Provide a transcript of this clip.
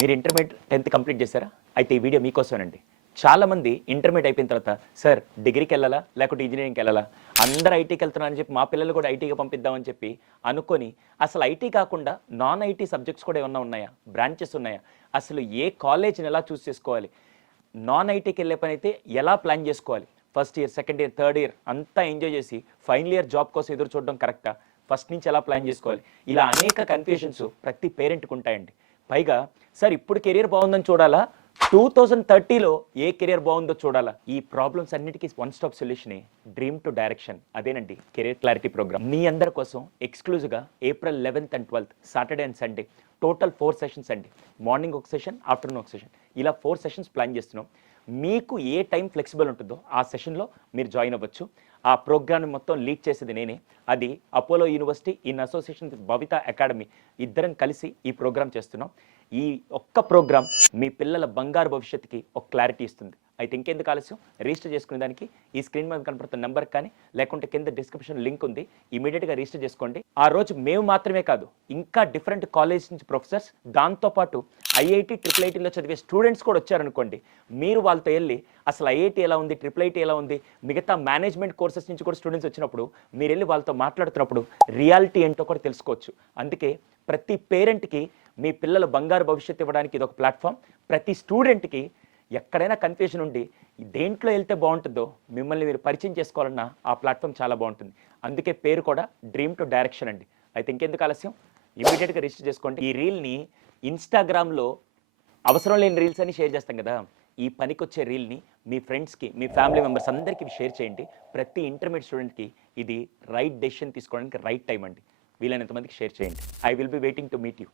మీరు intermediate 10th complete చేశారా? అయితే ఈ వీడియో మీకోసమేనండి. చాలామంది ఇంటర్మీడియట్ అయిపోయిన తర్వాత సార్ డిగ్రీకి వెళ్ళాలా లేకుంటే ఇంజనీరింగ్కి వెళ్ళాలా, అందరూ ఐటీకి వెళ్తున్నారని చెప్పి మా పిల్లలు కూడా ఐటీకి పంపిద్దామని చెప్పి అనుకొని అసలు ఐటీ కాకుండా నాన్ ఐటీ సబ్జెక్ట్స్ కూడా ఏమన్నా ఉన్నాయా, బ్రాంచెస్ ఉన్నాయా, అసలు ఏ కాలేజ్ని ఎలా చూస్ చేసుకోవాలి, నాన్ ఐటీకి వెళ్ళే పని అయితే ఎలా ప్లాన్ చేసుకోవాలి, first year second year third year అంతా ఎంజాయ్ చేసి ఫైనల్ ఇయర్ జాబ్ కోసం ఎదురు చూడడం కరెక్టా, ఫస్ట్ నుంచి ఎలా ప్లాన్ చేసుకోవాలి, ఇలా అనేక కన్ఫ్యూషన్స్ ప్రతి పేరెంట్కి ఉంటాయండి. పైగా సార్ ఇప్పుడు కెరీర్ బాగుందని చూడాలా, 2030లో ఏ కెరీర్ బాగుందో చూడాలా, ఈ ప్రాబ్లమ్స్ అన్నిటికీ వన్ స్టాప్ సొల్యూషనే డ్రీమ్ టు డైరెక్షన్. అదేనండి కెరీర్ క్లారిటీ ప్రోగ్రామ్. మీ అందరి కోసం ఎక్స్క్లూజివ్గా April 11th and 12th Saturday and Sunday total 4 sessions అండి. మార్నింగ్ ఒక సెషన్, ఆఫ్టర్నూన్ ఒక సెషన్, ఇలా 4 సెషన్స్ ప్లాన్ చేస్తున్నాం. మీకు ఏ టైం ఫ్లెక్సిబుల్ ఉంటుందో ఆ సెషన్లో మీరు జాయిన్ అవ్వచ్చు. ఆ ప్రోగ్రామ్ మొత్తం లీడ్ చేసేది నేనే. అది Apollo university in association with Bhavita academy, ఇద్దరం కలిసి ఈ ప్రోగ్రామ్ చేస్తున్నాం. ఈ ఒక్క ప్రోగ్రామ్ మీ పిల్లల బంగారు భవిష్యత్తుకి ఒక క్లారిటీ ఇస్తుంది. అయితే ఇంకెందుకు ఆలస్యం, రిజిస్టర్ చేసుకునే దానికి ఈ స్క్రీన్ మీద కనపడుతున్న నెంబర్ కానీ లేకుంటే కింద డిస్క్రిప్షన్ లింక్ ఉంది, ఇమీడియట్గా రిజిస్టర్ చేసుకోండి. ఆ రోజు మేము మాత్రమే కాదు, ఇంకా డిఫరెంట్ కాలేజ్ నుంచి ప్రొఫెసర్స్, దాంతోపాటు ఐఐటి ట్రిపుల్ ఐటీలో చదివే స్టూడెంట్స్ కూడా వచ్చారనుకోండి, మీరు వాళ్ళతో వెళ్ళి అసలు ఐఐటి ఎలా ఉంది, ట్రిపుల్ ఐటీ ఎలా ఉంది, మిగతా మేనేజ్మెంట్ కోర్సెస్ నుంచి కూడా స్టూడెంట్స్ వచ్చినప్పుడు మీరు వెళ్ళి వాళ్ళతో మాట్లాడుతున్నప్పుడు రియాలిటీ ఏంటో కూడా తెలుసుకోవచ్చు. అందుకే ప్రతి పేరెంట్కి మీ పిల్లల బంగారు భవిష్యత్తు ఇవ్వడానికి ఇది ఒక ప్లాట్ఫామ్. ప్రతి స్టూడెంట్కి ఎక్కడైనా కన్ఫ్యూజన్ ఉండి దేంట్లో వెళ్తే బాగుంటుందో మిమ్మల్ని మీరు పరిచయం చేసుకోవాలన్నా ఆ ప్లాట్ఫామ్ చాలా బాగుంటుంది. అందుకే పేరు కూడా డ్రీమ్ టు డైరెక్షన్ అండి. అయితే ఇంకెందుకు ఆలస్యం, ఇమీడియట్గా రిజిస్టర్ చేసుకోండి. ఈ రీల్ని ఇన్స్టాగ్రామ్లో అవసరం లేని రీల్స్ అని షేర్ చేస్తాం కదా, ఈ పనికొచ్చే రీల్ని మీ ఫ్రెండ్స్కి, మీ ఫ్యామిలీ మెంబర్స్ అందరికీ షేర్ చేయండి. ప్రతి ఇంటర్మీడియట్ స్టూడెంట్కి ఇది రైట్ డెసిషన్ తీసుకోవడానికి రైట్ టైం అండి. వీలైనంత మందికి షేర్ చేయండి. I will be waiting to meet you.